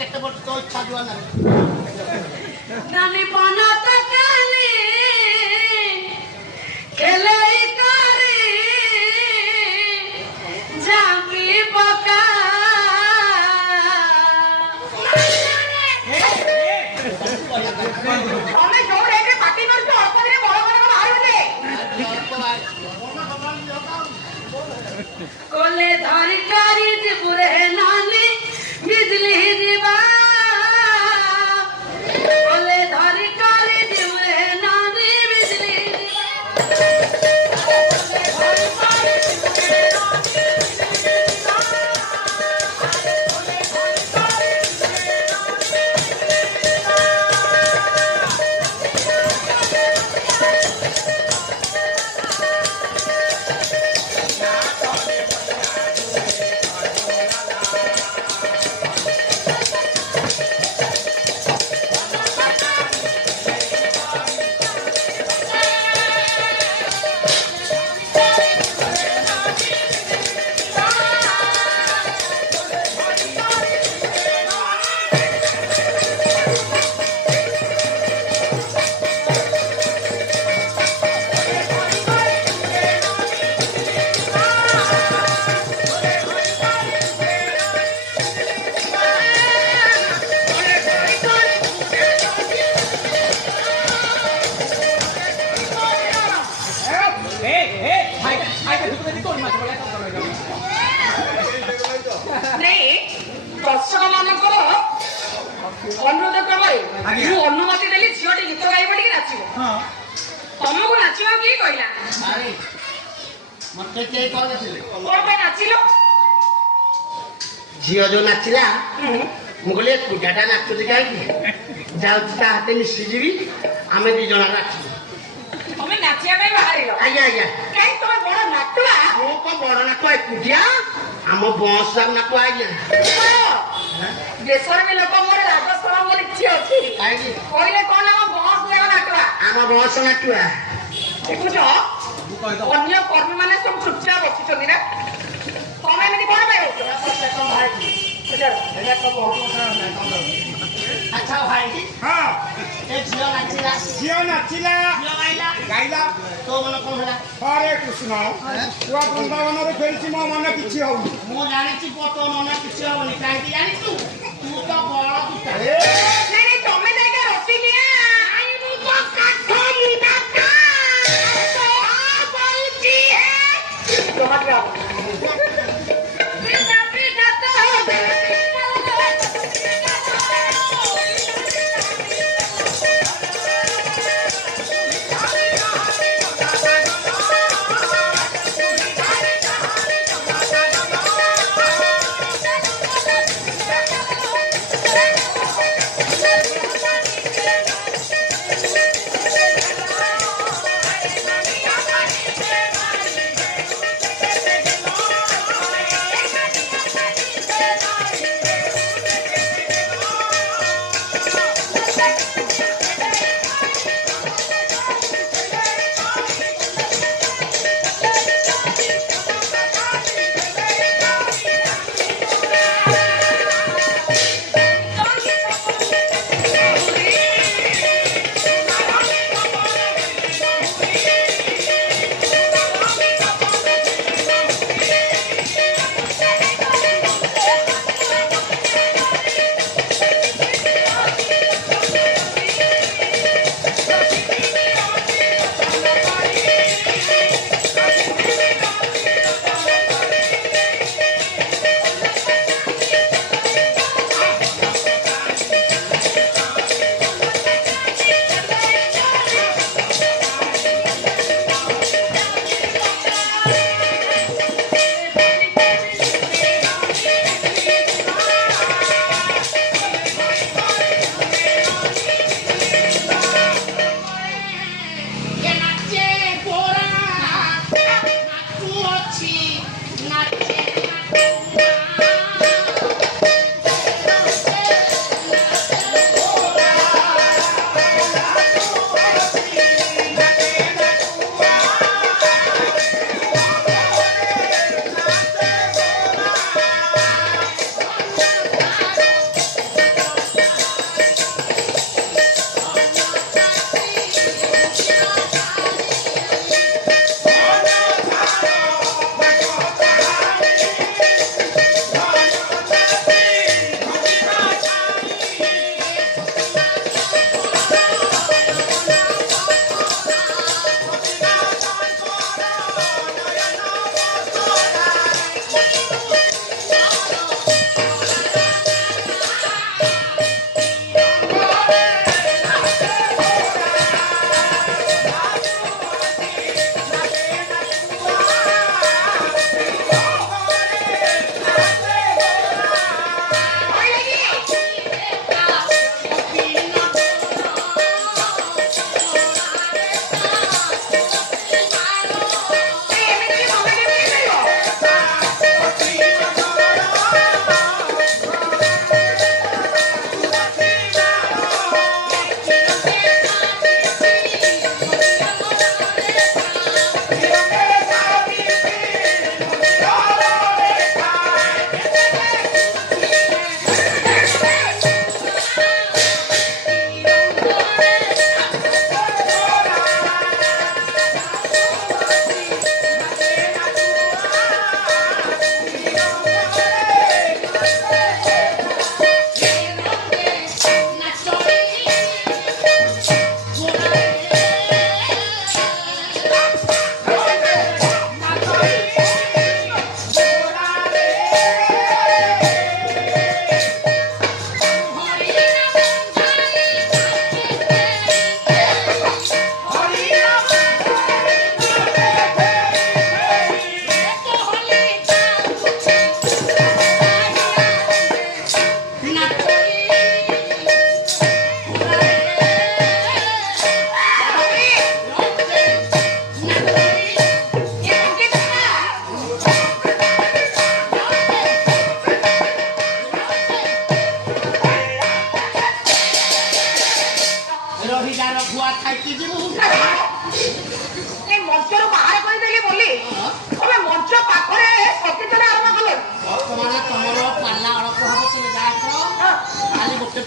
କେତେ ବର୍ଷ ତୋ ଇଚ୍ଛା ଯିବା ନା ନାନି ବନତ କାଲି ଖେଲେଇ କରି ଜାମି ପକା ତମେ ଯୋଉ ରେଟରେ ପାଟି କରୁଛ ଅଳ୍ପରେ ବଳଭଦ୍ର ବାହାରିଲେ କୋଲେ ଧରି କରି ଯିବୁରେ ନାନି ବିଜଲି ଯିବା କୋଲେ ଧରି କରି ଯିବୁରେ ନାନି ବିଜଲି ଦର୍ଶକ ମାନଙ୍କର ଅନୁରୋଧ କ୍ରମରେ ମୁଁ ଅନୁମତି ଦେଲି ଝିଅଟି ଗୀତ ଗାଇବ ଟିକେ ନାଚିବ ତମକୁ ନାଚିବାକୁ କିଏ କହିଲା ମତେ କିଏ କହିଥିଲେ କଣ ପାଇଁ ନାଚିଲ ଝିଅ ଯୋଉ ନାଚିଲା ମୁଁ କହିଲି ପୂଜାଟା ନାଚୁଛି କାହିଁକି ଯାଉଛି ତା ହାତେ ମିଶିଯିବି ଆମେ ଦି ଜଣ ନାଚିବୁ ତମେ ନାଚିବା ପାଇଁ ବାହାରିଲ ଆଜ୍ଞା ଆଜ୍ଞା କାହିଁ ତମେ ବଡ ନାଟୁଆ ମୁଁ କଣ ବଡ ନାଟୁଆ ଏକୁଟିଆ ଆମ ବଂଶ ନାଟୁଆ ଆଜ୍ଞା ଦେଶରେ ବି ଲୋକ ମୋର ରାଜସ୍ଥାନ ମୋର ଇচ্ছে ଅଛି କାହିଁକି କହିଲେ କଣ ଆମ ବଂଶ ଦେବ ନାଟୁଆ ଆମ ବଂଶ ନାଟୁଆ ଦେଖୁଛ ଅନ୍ୟ କର୍ମୀ ମାନେ ସବୁ ଚୁପଚାପ ବସିଛନ୍ତି ନା ତମେ ଏମିତି କଣ ପାଇଁ ଆଚ୍ଛା ଭାଇ ହଁ ଏ ଝିଅ ନାଚିଲା ଝିଅ ନାଚିଲା ଝିଅ ଗାଇଲା ଗାଇଲା ତୋ ମନ କଣ ହେଲା ହରେ କୃଷ୍ଣ ଛୁଆ ବୃନ୍ଦାବନରେ ଫେରିଛି ମୋ ମନ କିଛି ହଉନି ମୁଁ ଜାଣିଛି ତୋ ମନ କିଛି ହବନି କାହିଁକି ଜାଣିଛୁ ତୁ ତ ବଳ ତମେ ଯାଇକି ରସିକିଆ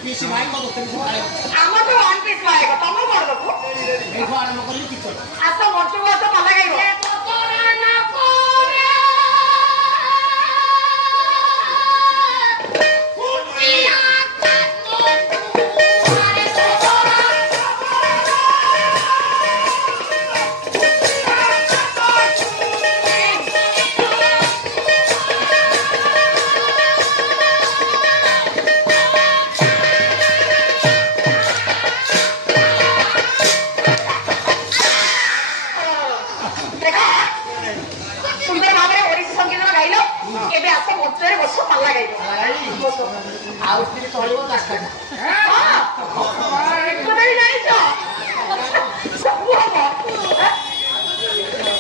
ପିସି ଭାଇ ମୋ ଦୋକାନ ସବୁ ଆଣିବ ଆମର ତ ୱାନ୍ ପିସ୍ ପାଏଗ ତମ କଣ ଦବୁ ଏଇଠୁ ଆରମ୍ଭ କରିଲି କିଛି ଆସ ମଞ୍ଚକୁ ଆସ ପାଲା ଗାଇବ ଆଉ ଟିକେ ଚଳିବ ରାସ୍ତାଟା